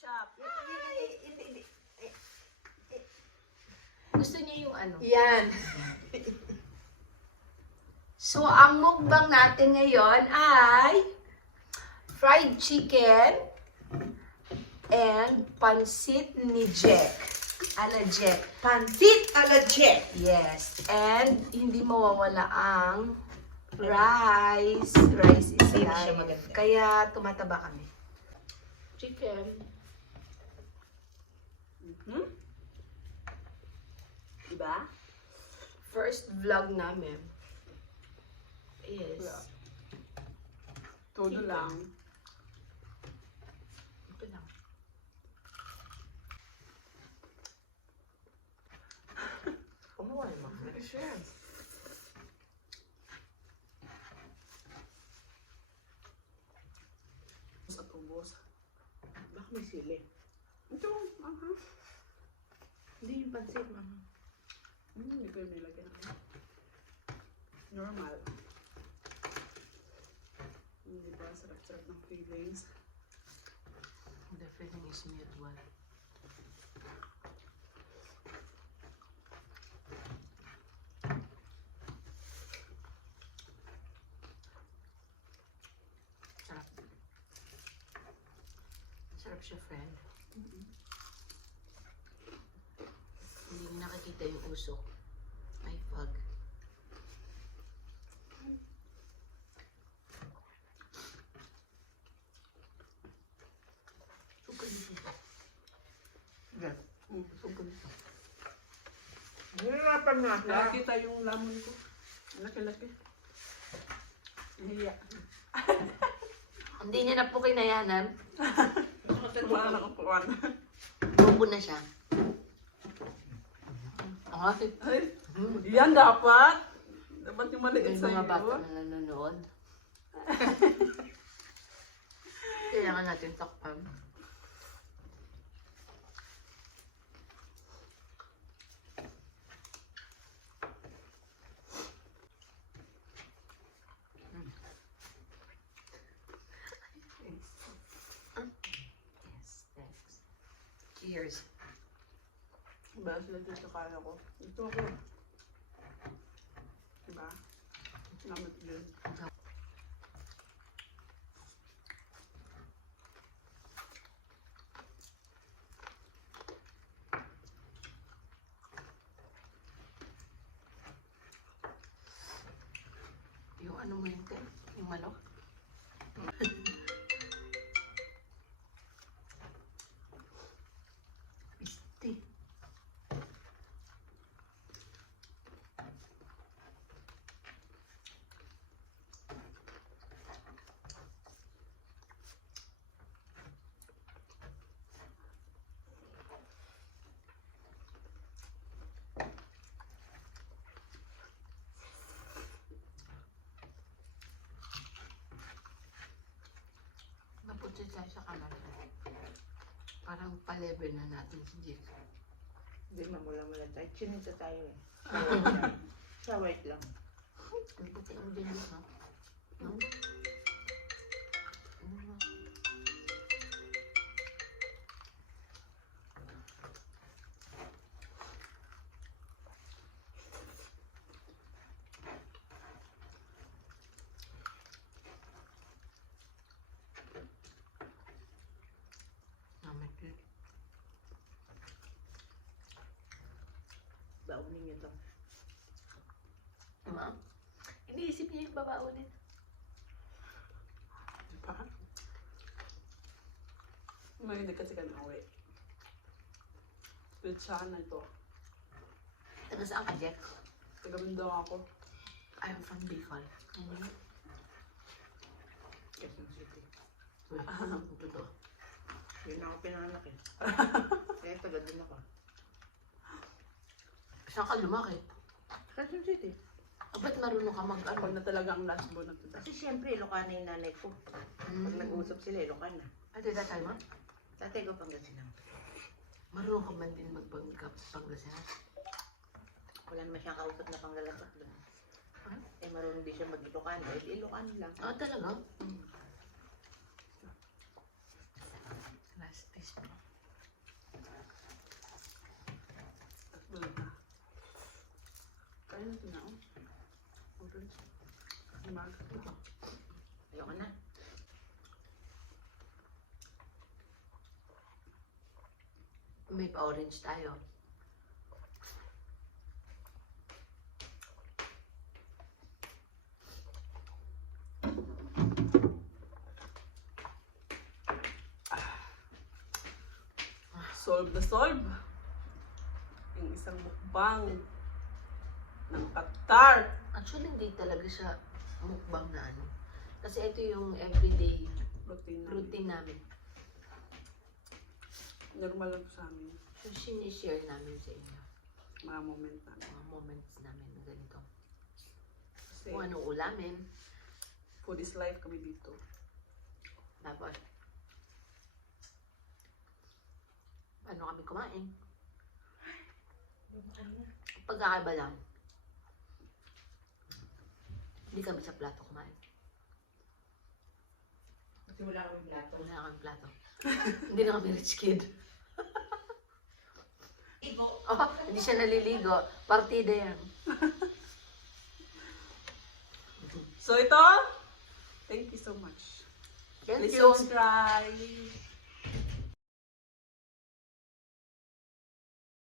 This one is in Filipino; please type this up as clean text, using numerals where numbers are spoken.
Chop. Gusto niya yung ano? Yan. So, ang mukbang natin ngayon ay fried chicken and pansit ni Jack. Ala Jack. Pansit ala Jack. Yes. And hindi mawawala ang rice. Rice is Hindi siya life. maganda. Kaya tumataba kami. Chicken. Diba? First vlog namin is Todo chicken. lang. Ito lang. Kumuha mo. Sure. Sa tubos. Baka may sili. Ito. Hindi yung pansit, mama. Hindi ko yung nilagyan. Normal. Hindi ba? Sarap-sarap ng feelings. The feeling is mutual. Sarap. Sarap siya, friend. Hindi mo nakikita yung usok. Ay, pag. Sugal dito. Yes. Sugal dito. Hirapan na siya. Nakikita yung lamon ko. Laki-laki. Nahiya. Hindi niya na po kinayanan. Wala na upuan. Bubo na siya. Okay. Ay, yan dapat. Dapat yung May maliit sa'yo. mga bata na nanonood. Kailangan natin takpan. Yes, thanks. Cheers. Diba? Sila dito kaya ko. Ito ako. Diba? Salamat din. Yung ano mo yun, Te? Yung manok? Isti. Napunta tayo sa kanan. Parang pa-level na natin si Jake. Hindi, mamula-mula tayo. Chinita tayo eh. Sa white lang. Ang puti mo din ha? No? Baunin niyo to. Diba? Iniisip niya yung babaunin. Diba? May kasi ka na uwi. Split siya na ito. Taga saan ka, Jack? Taga-Mindong ako. I'm from Bicol. Ano? Quezon City. Uy, ang totoo. Yun ako pinanganak eh. Kaya taga din ako. Saan ka lumaki? Quezon City. Ba't marunong ka Ako mag-ano? na talaga ang last born ng tuta. Kasi siyempre, Ilocana yung nanay ko. Pag nag-uusap sila, Ilocana. Ate, tatay mo? Tatay ko Pangasinan. Marunong ka man din mag-pangkap sa Pangasinan? Wala naman siyang kausap na panglalabas doon. Eh, marunong din siya mag-Ilocana. Eh, Ilocana lang. Ah, talaga? Last piece pa. Kaya natin na. Okay. Umaga. Ayoko na. May pa-orange tayo. Solve na solve. Yung isang mukbang ng Qatar. Actually, hindi talaga siya mukbang na ano. Kasi ito yung everyday routine namin. Normal lang sa amin. So, sinishare namin sa inyo. Mga moment namin. Mga moments namin na ganito. Kasi Kung anong ulamin. food is life kami dito. Tapos, paano kami kumain? Pagkakaiba lang. Hindi kami sa plato kumain. Kasi wala akong plato. Wala kami plato. Hindi na kami rich kid. Oh, hindi siya naliligo. Partida yan. So ito, thank you so much. Thank Please you. subscribe.